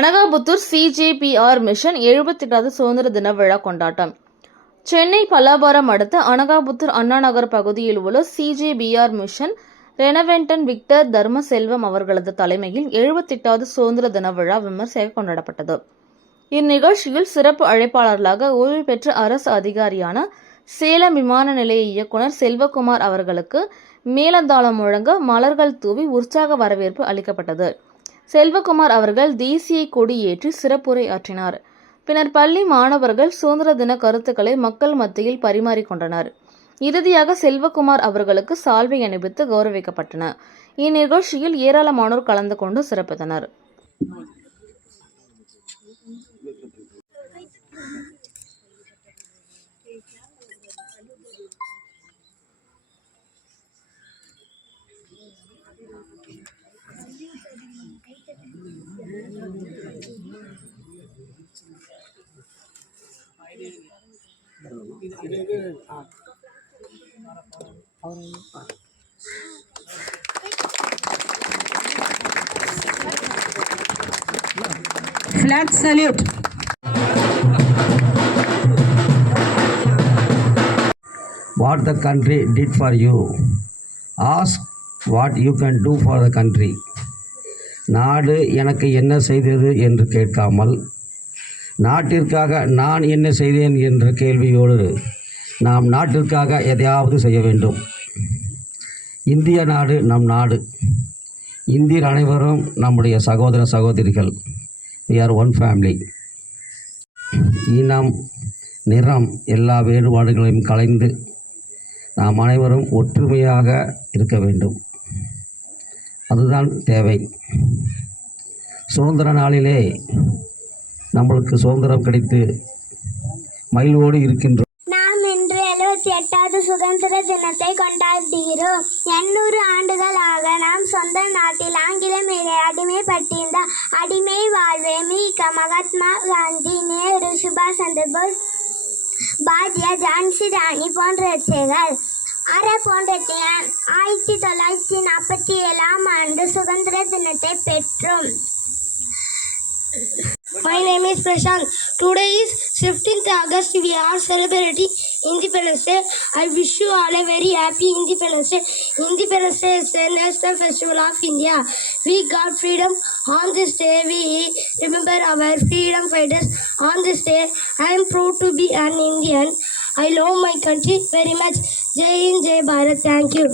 Anakaputhur சிஜேபிஆர் mission 78வது சுதந்திர தின விழா கொண்டாட்டம். சென்னை பல்லாவரம் அடுத்த அனகாபுத்தூர் அண்ணா நகர் பகுதியில் உள்ள சிஜேபிஆர் மிஷன் ரெனவென்டன் விக்டர் தர்மசெல்வம் அவர்களது தலைமையில் 78வது சுதந்திர தின விழா விமர்சையாக கொண்டாடப்பட்டது. இந்நிகழ்ச்சியில் சிறப்பு அழைப்பாளர்களாக ஓய்வு பெற்ற அரசு அதிகாரியான சேலம் விமான நிலைய இயக்குநர் செல்வகுமார் அவர்களுக்கு மேலதாளம் முழங்க மலர்கள் தூவி உற்சாக வரவேற்பு அளிக்கப்பட்டது. செல்வகுமார் அவர்கள் தேசிய கொடி ஏற்றி சிறப்புரை ஆற்றினார். பின்னர் பள்ளி மாணவர்கள் சுதந்திர தின கருத்துக்களை மக்கள் மத்தியில் பரிமாறிக்கொண்டனர். இறுதியாக செல்வகுமார் அவர்களுக்கு சால்வை அணிவித்து கௌரவிக்கப்பட்டன. இந்நிகழ்ச்சியில் ஏராளமானோர் கலந்து கொண்டு சிறப்பித்தனர். Flag salute. What the country did for you. Ask what you can do for the country. நாடு எனக்கு என்ன செய்தது என்று கேட்காமல், நாட்டிற்காக நான் என்ன செய்தேன் என்ற கேள்வியோடு நாம் நாட்டிற்காக எதையாவது செய்ய வேண்டும். இந்திய நாடு நம் நாடு. இந்தியர் அனைவரும் நம்முடைய சகோதர சகோதரிகள். We are one family. இனம், நிறம் எல்லா வேறுபாடுகளையும் களைந்து நாம் அனைவரும் ஒற்றுமையாக இருக்க வேண்டும். அதுதான் தேவை. சுதந்திர நாளிலே நம்மளுக்கு சுதந்திரம் கிடைத்து மகிழ்வோடு இருக்கின்றோம். நாம் இன்று 78வது சுதந்திர தினத்தை கொண்டாடுகிறோம். 800 ஆண்டுகளாக நாம் சொந்த நாட்டில் ஆங்கிலம் மீது அடிமைப்பட்டிருந்த அடிமை வாழ்வை மீட்க மகாத்மா காந்தி, நேரு, சுபாஷ் சந்திர போஸ், பாஜியா, ஜான்சி ராணி போன்றவர்கள் போன்ற 1947ஆம் ஆண்டு சுதந்திர தினத்தை பெற்றோம். My name is Prashant. Today is 15th August. We are celebrating Independence Day. I wish you all a very happy Independence Day. Independence Day is a national festival of India. We got freedom on this day. We remember our freedom fighters on this day. I am proud to be an Indian. I love my country very much. Jai Hind, Jai Bharat. Thank you.